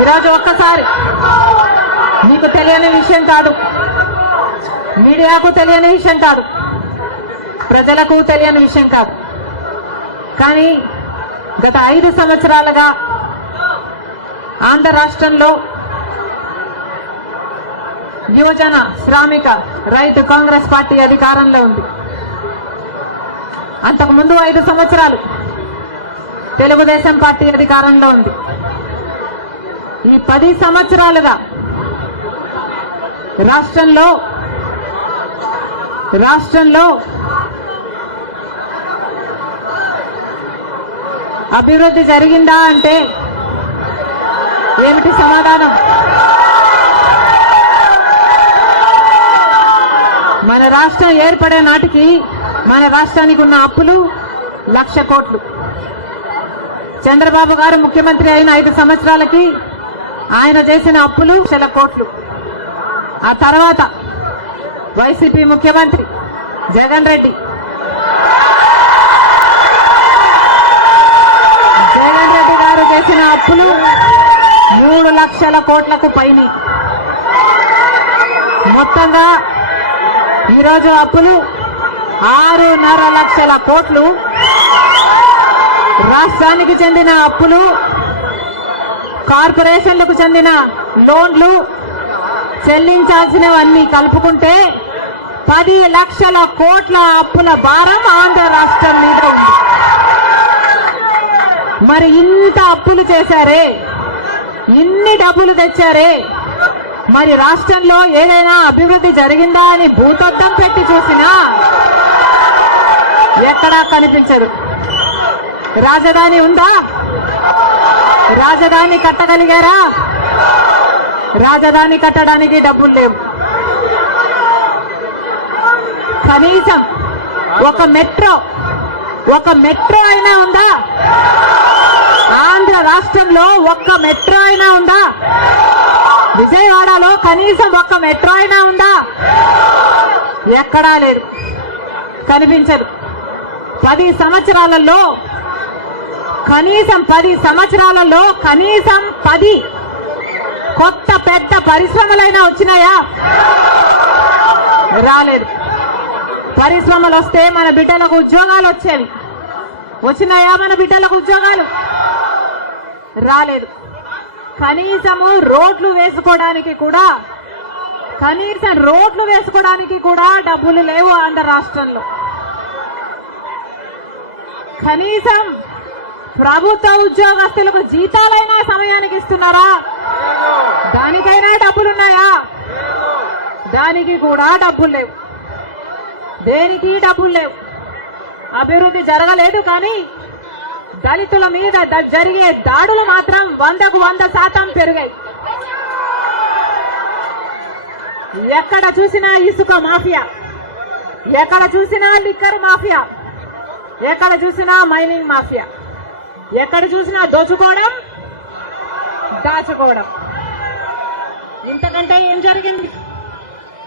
ఈరోజు ఒక్కసారి మీకు తెలియని విషయం కాదు, మీడియాకు తెలియని విషయం కాదు, ప్రజలకు తెలియని విషయం కాదు. కానీ గత 5 సంవత్సరాలుగా ఆంధ్ర రాష్ట్రంలో యువజన శ్రామిక రైతు కాంగ్రెస్ పార్టీ అధికారంలో ఉంది. అంతకుముందు 5 సంవత్సరాలు తెలుగుదేశం పార్టీ అధికారంలో ఉంది. ఈ 10 సంవత్సరాలుగా రాష్ట్రంలో అభివృద్ధి జరిగిందా అంటే ఏమిటి సమాధానం? మన రాష్ట్రం ఏర్పడే నాటికి మన రాష్ట్రానికి ఉన్న అప్పులు 1,00,000 కోట్లు. చంద్రబాబు గారు ముఖ్యమంత్రి అయిన 5 సంవత్సరాలకి ఆయన చేసిన అప్పులు 1,00,000 కోట్లు. ఆ తర్వాత వైసీపీ ముఖ్యమంత్రి జగన్ రెడ్డి గారు చేసిన అప్పులు 3,00,000 కోట్లకు పైన. మొత్తంగా ఈరోజు అప్పులు 6.5 లక్షల కోట్లు. రాష్ట్రానికి చెందిన అప్పులు, కార్పొరేషన్లకు చెందిన లోన్లు చెల్లించాల్సినవన్నీ కలుపుకుంటే 10 లక్షల కోట్ల అప్పుల భారం ఆంధ్ర రాష్ట్రం మీద ఉంది. మరి ఇంత అప్పులు చేశారే, ఇన్ని డబ్బులు తెచ్చారే, మరి రాష్ట్రంలో ఏదైనా అభివృద్ధి జరిగిందా అని భూతద్దం పెట్టి చూసినా ఎక్కడా కనిపించదు. రాజధాని ఉందా? రాజధాని కట్టగలిగారా? రాజధాని కట్టడానికి డబ్బులు లేవు. కనీసం ఒక మెట్రో అయినా ఉందా? ఆంధ్ర రాష్ట్రంలో ఒక్క మెట్రో అయినా ఉందా? విజయవాడలో కనీసం ఒక్క మెట్రో అయినా ఉందా? ఎక్కడా లేదు, కనిపించదు. 10 సంవత్సరాలలో కనీసం 10 కొత్త పెద్ద పరిశ్రమలైనా వచ్చినాయా? రాలేదు. పరిశ్రమలు వస్తే మన బిడ్డలకు ఉద్యోగాలు వచ్చేవి. వచ్చినాయా మన బిడ్డలకు ఉద్యోగాలు? రాలేదు. కనీసం రోడ్లు వేసుకోవడానికి కూడా డబ్బులు లేవు ఆంధ్ర రాష్ట్రంలో. కనీసం ప్రభుత్వ ఉద్యోగస్తులకు జీతాలైనా సమయానికి ఇస్తున్నారా? దానికైనా డబ్బులున్నాయా? దానికి కూడా డబ్బులు లేవు. దేనికి డబ్బులు లేవు. అభివృద్ధి జరగలేదు. కానీ దళితుల మీద జరిగే దాడులు మాత్రం 100కు 100% పెరిగాయి. ఎక్కడ చూసినా ఇసుక మాఫియా, ఎక్కడ చూసినా లిక్కర్ మాఫియా, ఎక్కడ చూసినా మైనింగ్ మాఫియా, ఎక్కడ చూసినా దోచుకోవడం, దాచుకోవడం. ఇంతకంటే ఏం జరిగింది?